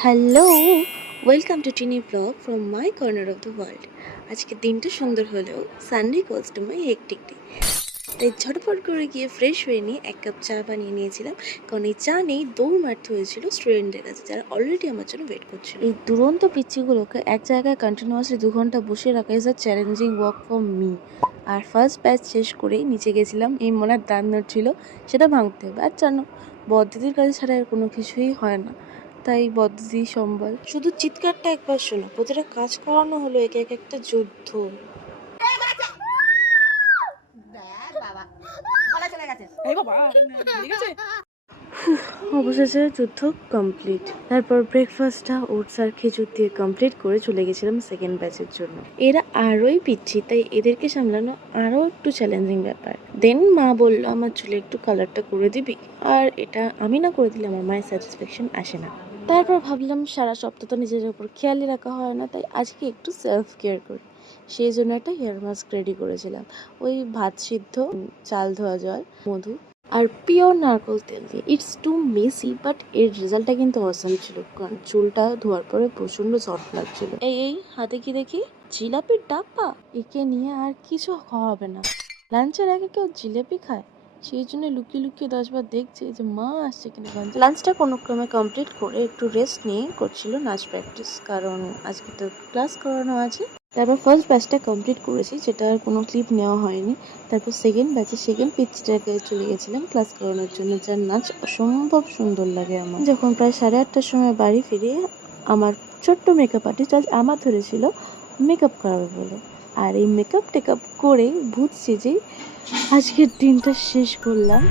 Hello, welcome to tiny blog from my corner of the world. আজকে দিনটা সুন্দর হলেও সানডে কলস টু মাই হেক্টিক ডে। তাই ঝটপট করে গিয়ে ফ্রেশ হয়ে নিয়ে এক কাপ চা বানিয়ে নিয়েছিলাম, কারণ এই চা নেই দৌড় মারতে হয়েছিল স্টুডেন্টদের কাছে, যারা অলরেডি আমার জন্য ওয়েট করছিল। এই দুরন্ত পিচ্ছিগুলোকে এক জায়গায় কন্টিনিউয়াসলি 2 ঘন্টা বসে রাখা is a challenging work for me. আর ফার্স্ট ব্যাচ শেষ করেই নিচে গেছিলাম, এই মনের দান ছিল সেটা ভাঙতে হবে। আর জানো, বদ্দিদির কাছে ছাড়া আর কোনো কিছুই হয় না, তাই বদ্দিদি সম্বল। শুধু চিৎকারটা একবার শোনো, প্রতিটা কাজ করানো হলো এক এক একটা যুদ্ধ। অবশেষে যুদ্ধ কমপ্লিট। তারপর ব্রেকফাস্টটা ওটস আর খেজুর দিয়ে কমপ্লিট করে চলে গেছিলাম সেকেন্ড ব্যাচের জন্য। এরা আরোই পিচ্ছি, তাই এদেরকে সামলানো আরও একটু চ্যালেঞ্জিং ব্যাপার। দেন মা বললো আমার চুলে একটু কালারটা করে দিবি, আর এটা আমি না করে দিলে আমার মায়ের স্যাটিসফ্যাকশন আসে না। তারপর ভাবলাম সারা সপ্তাহ তো নিজের উপর খেয়ালই রাখা হয় না, তাই আজকে একটু সেলফ কেয়ার করি। সেই জন্য একটা হেয়ার মাস্ক রেডি করেছিলাম, ওই ভাত সিদ্ধ, চাল ধোয়া জল, মধু আর পিওর নারকেল তেল দিয়ে। ইটস টু মেসি, বাট এর রেজাল্টটা কিন্তু অসাম ছিল, কারণ চুলটা ধোয়ার পরে প্রচণ্ড সফট লাগছিল। এই হাতে কি দেখি? জিলাপির ডাব্বা। একে নিয়ে আর কিছু খাওয়া হবে না। লাঞ্চের আগে কেউ জিলেপি খায়? সেই জন্য লুকিয়ে লুকিয়ে 10 বার দেখছে যে মা আসছে কিনা। লাঞ্চটা কোনো ক্রমে কমপ্লিট করে একটু রেস্ট নিয়ে করছিল নাচ প্র্যাকটিস, কারণ আজকে তো ক্লাস করানো আছে। তারপর ফার্স্ট ব্যাচটা কমপ্লিট করেছি, যেটা আর কোনো ক্লিপ নেওয়া হয়নি। তারপর সেকেন্ড ব্যাচে সেকেন্ড পিচটাকে চলে গেছিলাম ক্লাস করানোর জন্য, যার নাচ অসম্ভব সুন্দর লাগে আমার। যখন প্রায় 8:30টার সময় বাড়ি ফিরে আমার ছোট্ট মেকআপ আর্টিস্ট আজ আমার ধরেছিল মেকআপ করাবে বলে, আর এই মেকআপ টেকআপ করে ভূত সেজে আজকের দিনটা শেষ করলাম।